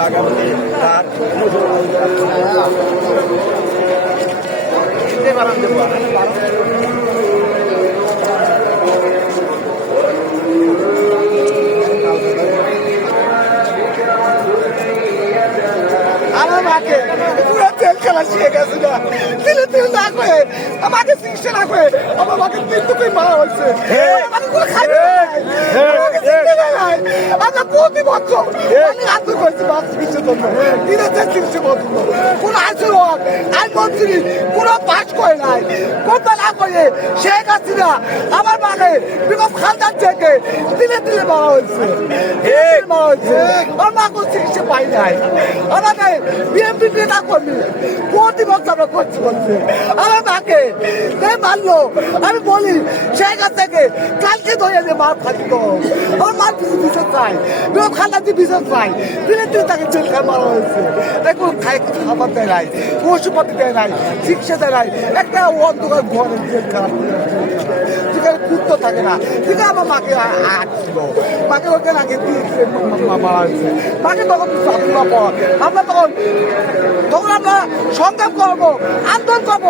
আগামী রাত আমার মাকে পুরো তেল খেলা শিখে গেছে না তিলে তিল না করে আমাকে চিকিৎসা না করে আমার মাকে তিন টুকুই মারা হয়েছে। আমাকে কোনো দেয় নাই। আমরা প্রতি বছর আমি আন্দোলন করেছি মাছ চিকিৎসার জন্য তেল চিকিৎসা করছিল কোন আইসুর হক আইন মন্ত্রী কোনো পাস করে নাই। কোনটা না করে শেখ হাসিনা আমার মাকে বিগত খালদার থেকে দিলে দিলে মারা হয়েছে। মারা হয়েছে। আমার চিকিৎসা পাই নাই আমাকে বিএনপি নেতা কর্মী প্রতি আমরা করছি বলছে? আমার মাকে কে মারলো? আমি বলি শেখ থেকে কালকে ধরে যে মার থাকতো আমার মার কিছু বিচার চাই। বিরোধ খান্ডাতে বিচার চাই। দিনে দিনে তাকে জেল খায় মারা হয়েছে। তাই কোনো খাই কিছু খাবার দেয় নাই, ওষুধপাতি দেয় নাই, চিকিৎসা দেয় নাই। একটা অন্ধকার ঘরে জেল কুত্তো থাকে না। ঠিক আমার মাকে মাকে ওখানে আগে দিয়েছে মারা হয়েছে মাকে তখন চাকরির পর আমরা তখন তখন আমরা সংগ্রাম করব আন্দোলন করব।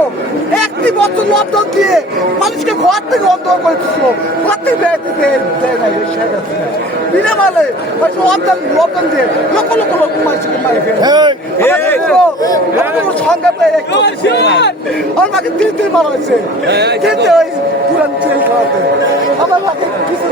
একটি বছর লকডাউন দিয়ে মানুষকে ঘর থেকে অন্তর করে দিচ্ছিল ঘর থেকে দেয়- নাই। বিনা মালে লকডাউন দিয়ে লক্ষ লক্ষ লোক মানুষকে মারি কোনো- কোনো সংগ্রামে একটু পিছিয়ে নাই। আমার মাকে তিন তিন মারা হয়েছে। কিন্তু ওই পুরান জেল খাওয়াতে। আমার মাকে কিছু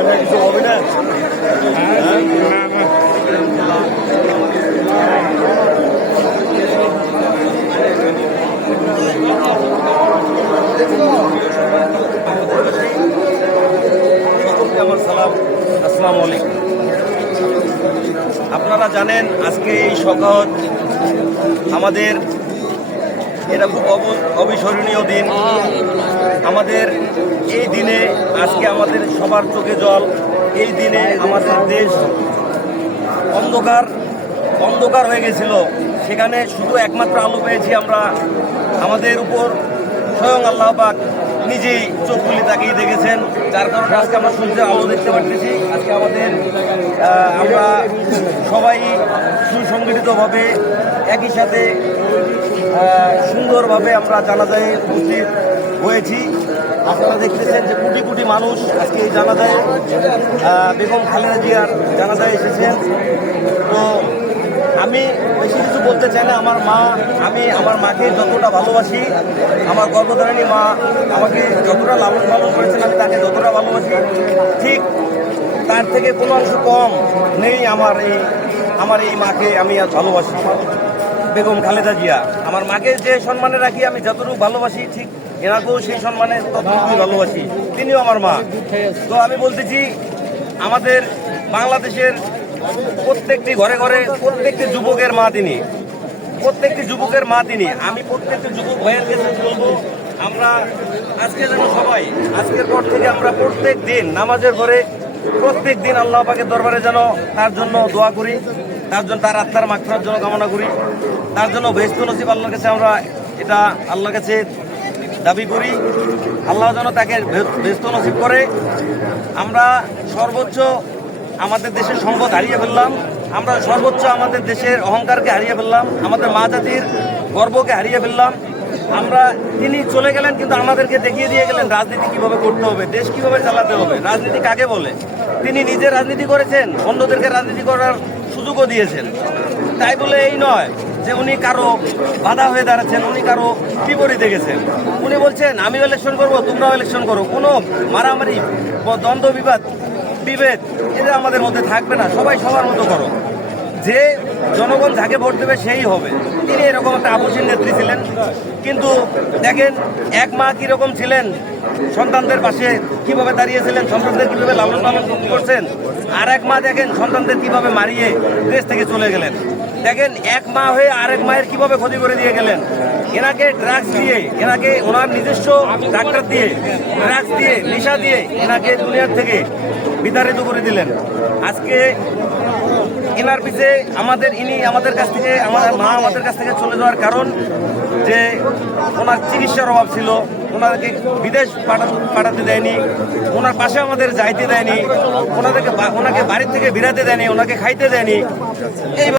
নাই কিছু হবে না সকলকে আমার সালাম আসসালামু আলাইকুম আপনারা জানেন আজকে এই সকাল আমাদের এটা খুব অব- অবিস্মরণীয় দিন। আমাদের এই দিনে আজকে আমাদের সবার চোখে জল। এই দিনে আমাদের দেশ অন্ধকার অন্ধকার হয়ে গেছিল। সেখানে শুধু একমাত্র আলো পেয়েছি আমরা। আমাদের উপর স্বয়ং আল্লাহ পাক নিজেই চোখগুলি তাকিয়ে দেখেছেন, যার কারণে আজকে আমরা সূর্যের আলো দেখতে পারতেছি। আজকে আমাদের আমরা সবাই সুসংগঠিতভাবে একই সাথে সুন্দরভাবে আমরা জানাজায় উপস্থিত হয়েছি। আপনারা দেখতেছেন যে কোটি কোটি মানুষ আজকে এই জানাজায় বেগম খালেদা জিয়ার জানাজায় এসেছেন। তো আমি বেশি কিছু বলতে চাই না। আমার মা, আমি আমার মাকে যতটা ভালোবাসি, আমার গর্ভধারিণী মা আমাকে যতটা লালন পালন করেছেন, আমি তাকে যতটা ভালোবাসি, ঠিক তার থেকে কোনো অংশ কম নেই আমার এই আমার এই মাকে আমি আর ভালোবাসি। বেগম খালেদা জিয়া, আমার মাকে যে সম্মানে রাখি, আমি যতটুকু ভালোবাসি, ঠিক এনাকেও সেই সম্মানে ততটুকুই ভালোবাসি। তিনিও আমার মা। তো আমি বলতেছি, আমাদের বাংলাদেশের প্রত্যেকটি ঘরে ঘরে প্রত্যেকটি যুবকের মা তিনি। প্রত্যেকটি যুবকের মা তিনি। আমি প্রত্যেকটি যুবক ভাইয়ের কাছে বলব, আমরা আজকে যেন সবাই, আজকের পর থেকে আমরা প্রত্যেক দিন নামাজের ঘরে প্রত্যেক দিন আল্লাহ পাকের দরবারে যেন তার জন্য দোয়া করি, তার জন্য তার আত্মার মাত্রার জন্য কামনা করি, তার জন্য বেস্ত নসিব আল্লাহর কাছে আমরা এটা আল্লাহর কাছে দাবি করি। আল্লাহ যেন তাকে ব্যস্ত নসিব করে। আমরা সর্বোচ্চ আমাদের দেশের সম্পদ হারিয়ে ফেললাম। আমরা সর্বোচ্চ আমাদের দেশের অহংকারকে হারিয়ে ফেললাম, আমাদের মা জাতির গর্বকে হারিয়ে ফেললাম। আমরা, তিনি চলে গেলেন, কিন্তু আমাদেরকে দেখিয়ে দিয়ে গেলেন রাজনীতি কীভাবে করতে হবে, দেশ কীভাবে চালাতে হবে, রাজনীতি কাকে বলে? তিনি নিজে রাজনীতি করেছেন, অন্যদেরকে রাজনীতি করার সুযোগও দিয়েছেন। তাই বলে এই নয় যে উনি কারও বাধা হয়ে দাঁড়াচ্ছেন, উনি কারও বিপরীতে গেছেন। উনি বলছেন আমি ইলেকশন করব, তোমরাও ইলেকশন করো। কোনো মারামারি দ্বন্দ্ব বিবাদ বিভেদ, এটা আমাদের মধ্যে থাকবে না। সবাই সবার মতো করো। যে জনগণ যাকে ভোট দেবে সেই হবে। তিনি এরকম একটা আপসীর নেত্রী ছিলেন। কিন্তু দেখেন, এক মা কীরকম ছিলেন? সন্তানদের পাশে কীভাবে দাঁড়িয়েছিলেন? সন্তানদের কীভাবে লালন পালন করছেন? আর এক মা দেখেন, সন্তানদের কীভাবে মারিয়ে দেশ থেকে চলে গেলেন। দেখেন, এক মা হয়ে আরেক মায়ের কীভাবে ক্ষতি করে দিয়ে গেলেন? এনাকে ড্রাগস দিয়ে, এনাকে ওনার নিজস্ব ডাক্তার দিয়ে ড্রাগস দিয়ে, নেশা দিয়ে এনাকে দুনিয়ার থেকে বিতাড়িত করে দিলেন। আজকে এনার পিছে আমাদের ইনি আমাদের কাছ থেকে আমাদের মা আমাদের কাছ থেকে চলে যাওয়ার কারণ যে ওনার চিকিৎসার অভাব ছিল, ওনাদেরকে বিদেশ পাঠা- পাঠাতে দেয়নি, ওনার পাশে আমাদের যাইতে দেয়নি, ওনাদেরকে ওনাকে বাড়ির থেকে বিরাতে দেয়নি, ওনাকে খাইতে দেয়নি। এই